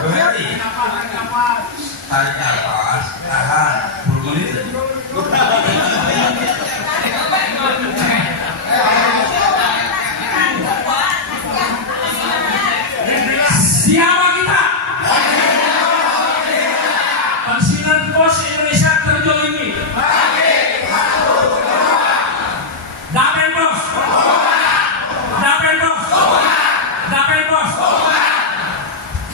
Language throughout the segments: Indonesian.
Berhenti. Tarik nafas, tahan 10 menit. Siapa kita? Pensiunan Pos Indonesia terjolimi. Dapen Bos. Dapen Bos. Dapen Bos.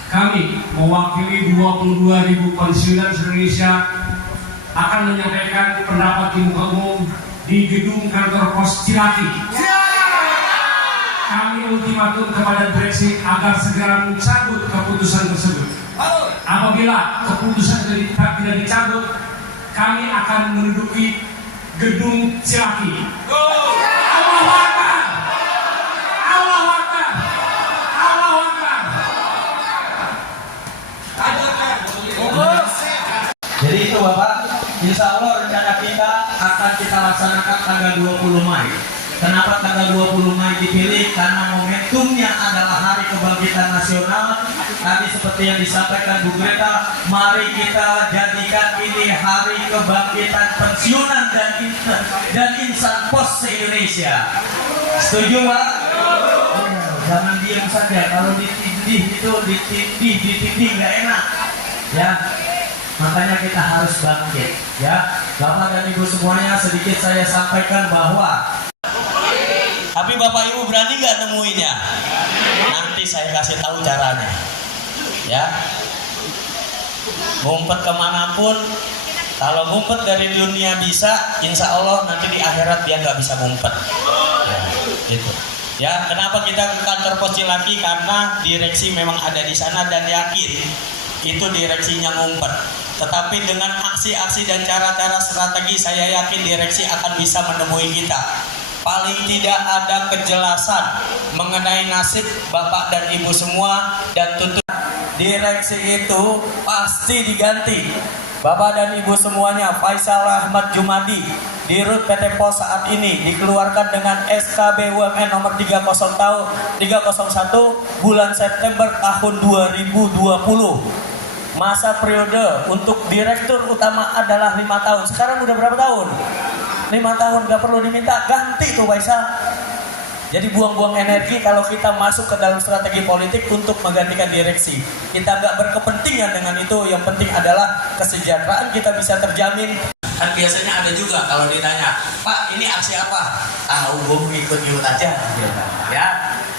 Kami mewakili 22.000 pensiunan Indonesia akan menyampaikan pendapat di muka umum di gedung kantor Pos Cilaki. Kami ultimatum kepada direksi agar segera mencabut keputusan tersebut. Apabila keputusan tidak dicabut, kami akan menduduki gedung Cilaki. Allahu Akbar. Allahu Akbar. Allahu Akbar. Jadi itu Bapak, insya Allah rencana kita akan kita laksanakan tanggal 20 Mei. Kenapa tanggal 20 Mei dipilih? Karena momentumnya adalah Hari Kebangkitan Nasional. Tadi seperti yang disampaikan Bu Greta, mari kita jadikan ini Hari Kebangkitan Pensiunan dan Insan Pos se-Indonesia. Setuju Pak? Jangan diam saja, kalau ditindih itu ditindih nggak enak. Ya, makanya kita harus bangkit. Ya, Bapak dan Ibu semuanya, sedikit saya sampaikan bahwa tapi Bapak Ibu berani nggak nemuinnya? Nanti saya kasih tahu caranya. Ya, ngumpet kemanapun, kalau ngumpet dari dunia bisa, insya Allah nanti di akhirat dia nggak bisa ngumpet. Ya, gitu. Ya, kenapa kita ke kantor Pos Cilaki? Karena direksi memang ada di sana dan yakin itu direksinya ngumpet. Tetapi dengan aksi-aksi dan cara-cara strategi, saya yakin direksi akan bisa menemui kita. Paling tidak ada kejelasan mengenai nasib Bapak dan Ibu semua, dan tentu direksi itu pasti diganti. Bapak dan Ibu semuanya, Faisal Ahmad Jumadi, Dirut PT Pos saat ini dikeluarkan dengan SK BUMN nomor 301 bulan September tahun 2020. Masa periode untuk direktur utama adalah 5 tahun. Sekarang udah berapa tahun? 5 tahun, gak perlu diminta, ganti tuh Faisal. Jadi buang-buang energi kalau kita masuk ke dalam strategi politik untuk menggantikan direksi. Kita gak berkepentingan dengan itu, yang penting adalah kesejahteraan kita bisa terjamin. Kan biasanya ada juga kalau ditanya, Pak ini aksi apa? Tahu, gue ikut-ikut aja. Ya.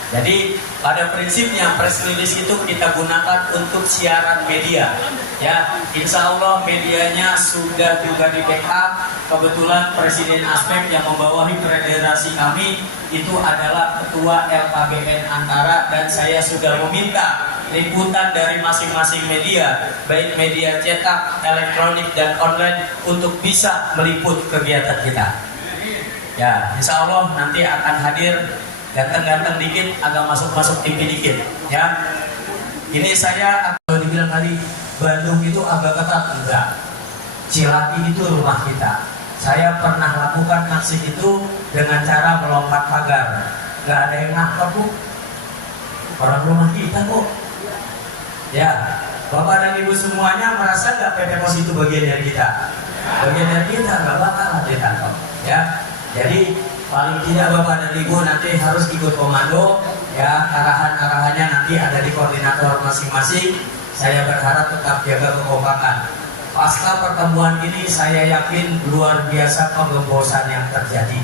Jadi pada prinsipnya press release itu kita gunakan untuk siaran media. Ya, insya Allah medianya sudah juga di backup. Kebetulan Presiden Aspek yang membawahi federasi kami itu adalah Ketua LKBN Antara, dan saya sudah meminta liputan dari masing-masing media, baik media cetak, elektronik dan online, untuk bisa meliput kegiatan kita. Ya, insya Allah nanti akan hadir. Ganteng-ganteng dikit, agak masuk-masuk TV dikit, ya. Ini saya, kalau dibilang tadi Bandung itu agak ketat, enggak. Cilaki itu rumah kita. Saya pernah lakukan aksi itu dengan cara melompat pagar. Enggak ada yang nangkep, Bu. Orang rumah kita kok. Ya, Bapak dan Ibu semuanya merasa enggak PT Pos itu bagian dari kita? Bagian dari kita, enggak bakal ditangkap, ya. Jadi paling tidak Bapak dan Ibu nanti harus ikut komando, ya. Arahan-arahannya nanti ada di koordinator masing-masing. Saya berharap tetap jaga kekompakan. Pasca pertemuan ini saya yakin luar biasa pengembosan yang terjadi.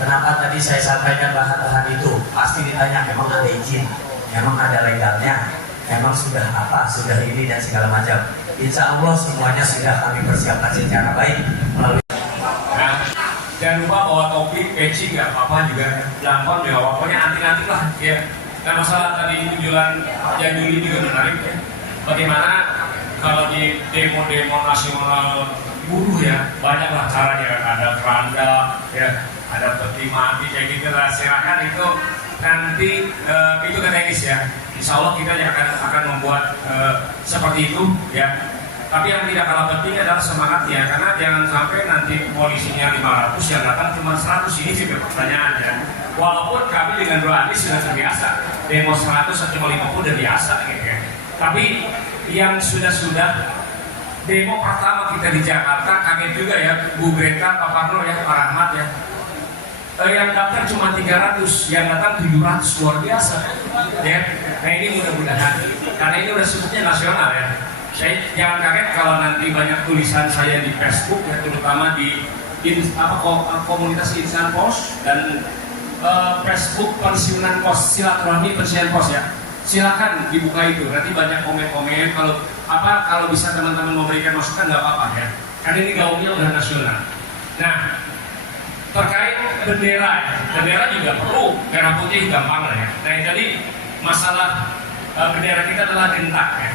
Kenapa tadi saya sampaikan bahan-bahan itu? Pasti ditanya, memang ada izin, memang ada legalnya, memang sudah apa, sudah ini dan segala macam. Insya Allah semuanya sudah kami persiapkan secara baik melalui. Jangan lupa bawa topi, peci, nggak apa-apa juga, lampon juga, pokoknya anti-anti lah, ya. Dan masalah tadi tujuan Jaduli juga menarik, ya. Bagaimana kalau di demo-demo nasional buruh, ya, banyaklah caranya, ada keranda, ya, ada peti mati, kayak gitu lah. Silakan itu nanti itu kan teknis, ya. Insya Allah kita akan membuat seperti itu, ya. Tapi yang tidak kalah penting adalah semangatnya, karena jangan sampai nanti polisinya 500 yang datang cuma 100. Ini sih pertanyaannya. Walaupun kami dengan Bro Andi sudah terbiasa, demo 100 atau 50 udah biasa gitu ya. Tapi yang sudah demo pertama kita di Jakarta, kaget juga ya, Bu Greta, Pak Parno ya, Pak Rahmat ya. Yang daftar cuma 300, yang datang 700, luar biasa. Ya, nah ini mudah-mudahan, karena ini udah sebutnya nasional ya. Saya jangan kaget kalau nanti banyak tulisan saya di Facebook ya, terutama di komunitas Insan Pos dan Facebook Pensiunan Pos, silaturahmi pensiunan pos ya. Silakan dibuka itu, nanti banyak komen-komen. Kalau bisa teman-teman memberikan masukan nggak apa-apa ya, karena ini gaungnya udah nasional. Nah, terkait bendera juga perlu, merah putih gampang lah ya. Nah yang tadi masalah bendera kita adalah gentak ya.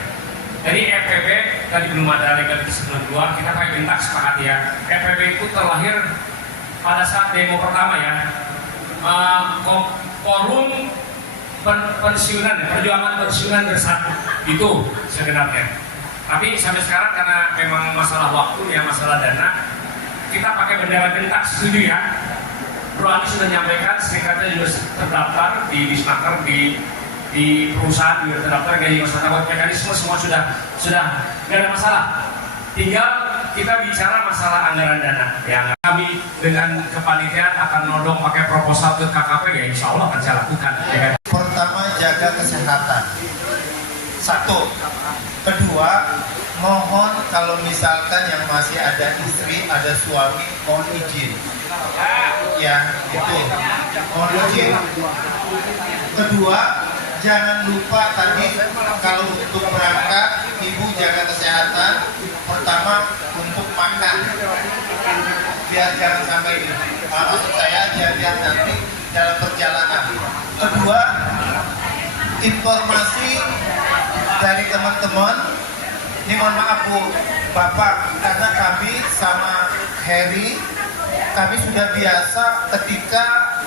Jadi FPB tadi belum ada legalitas belum keluar, kita pakai gentak sepakat ya. FPB itu terlahir pada saat demo pertama ya, forum pensiunan, perjuangan pensiunan bersatu itu sebenarnya. Tapi sampai sekarang karena memang masalah waktu ya, masalah dana, kita pakai bendera gentak, setuju ya. Bro Andi sudah menyampaikan, serikatnya juga terdaftar di Disnaker, di perusahaan juga terdaftar, gaji masyarakat, mekanisme semua sudah nggak ada masalah. Tinggal kita bicara masalah anggaran dana. Yang kami dengan kepanitiaan akan nodong pakai proposal ke KKP ya, insya Allah akan saya lakukan. Ya. Pertama, jaga kesehatan. Satu. Kedua, mohon kalau misalkan yang masih ada istri, ada suami, mohon izin. Ya, itu. Mohon izin. Kedua, jangan lupa tadi kalau untuk berangkat, ibu jaga kesehatan. Pertama, untuk makan. Biar jangan sampai maksud saya biar nanti dalam perjalanan. Kedua, informasi dari teman-teman. Ini mohon maaf Bu, Bapak, karena kami sama Heri, kami sudah biasa ketika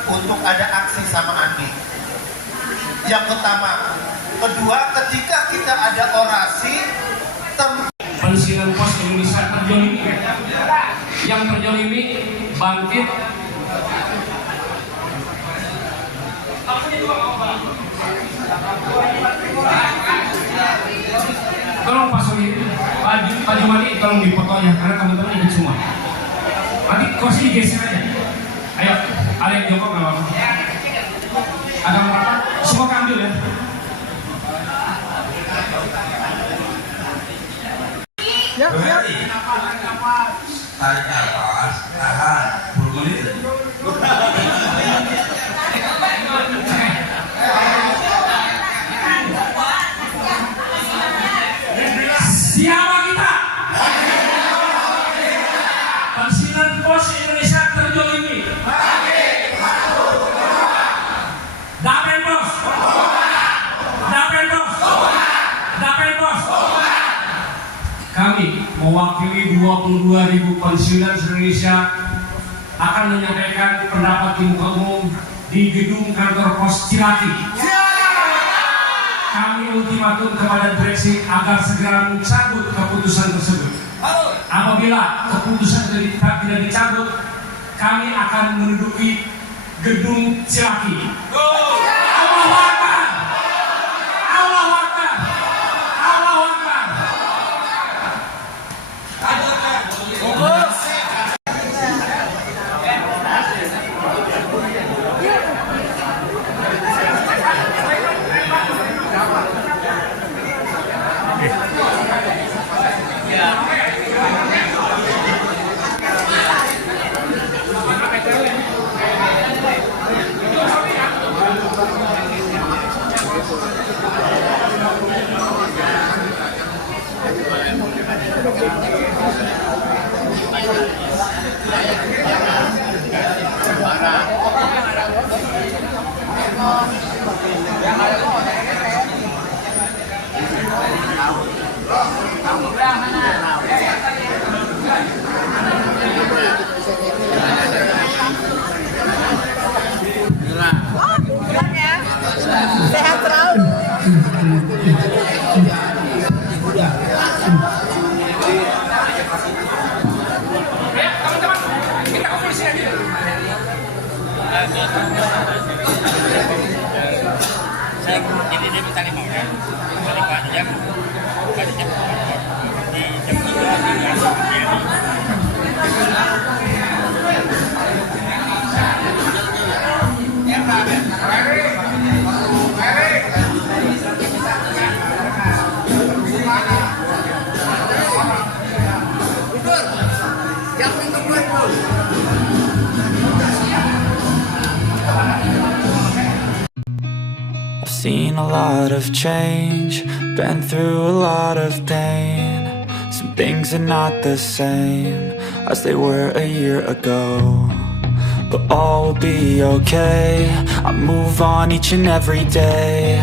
untuk ada aksi sama Andi. Yang pertama. Kedua, ketika kita ada orasi, Pensiunan Pos Indonesia terjolimi, yang terjolimi bangkit. Tolong Pak Soni, Pak Jumali, tolong dipoto ya, karena teman-teman ikut semua. Nanti kursi digeser aja. Ayo, ada yang jongkok nggak apa-apa. Ada apa? Semua ambil ya. Berhenti. Tarik nafas, tahan 10 menit. Siapa kita? Pensiunan Pos Indonesia terjolimi. Dapen Pos. Dapen Pos. Dapen Pos. Kami mewakili 22.000 pensiunan Indonesia akan menyampaikan pendapat di muka umum di gedung kantor Pos Cilaki. Kami ultimatum kepada direksi agar segera mencabut keputusan tersebut. Apabila keputusan tidak dicabut, kami akan menduduki gedung Cilaki. Allahu Akbar. Allahu Akbar. Allahu Akbar. I've seen a lot of change, been through a lot of pain. Some things are not the same as they were a year ago, but all will be okay. I move on each and every day.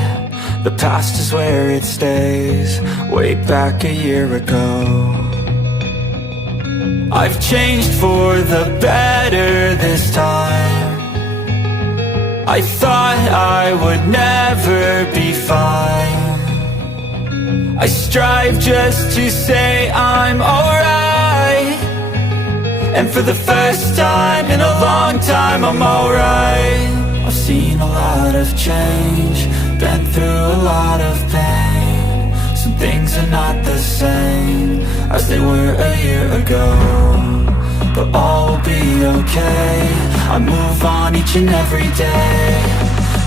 The past is where it stays, way back a year ago. I've changed for the better this time. I thought I would never be fine. I strive just to say I'm alright, and for the first time in a long time I'm alright. I've seen a lot of change, been through a lot of pain. Some things are not the same as they were a year ago, but all will be okay. I move on each and every day.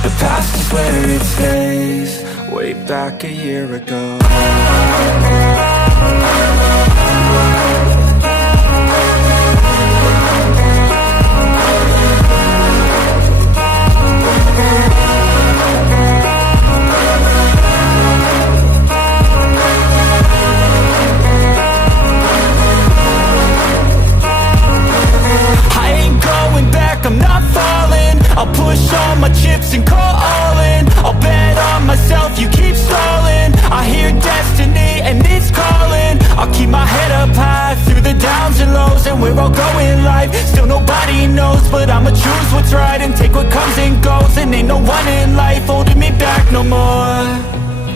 The past is where it stays, way back a year ago. I'm not falling, I'll push all my chips and call all in. I'll bet on myself, you keep stalling. I hear destiny and it's calling. I'll keep my head up high through the downs and lows, and where I'll go in life, still nobody knows. But I'ma choose what's right and take what comes and goes, and ain't no one in life holding me back no more.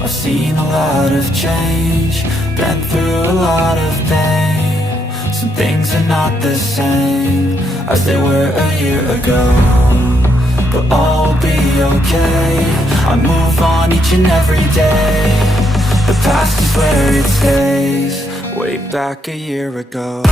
I've seen a lot of change, been through a lot of pain. Some things are not the same as they were a year ago, but all will be okay. I move on each and every day. The past is where it stays, way back a year ago.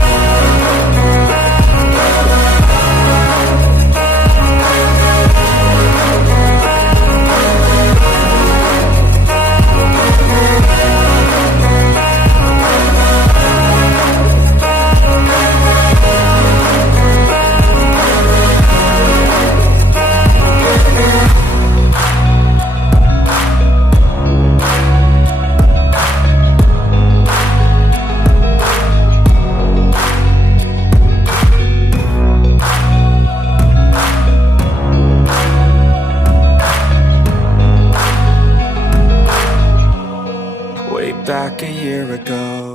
Back a year ago.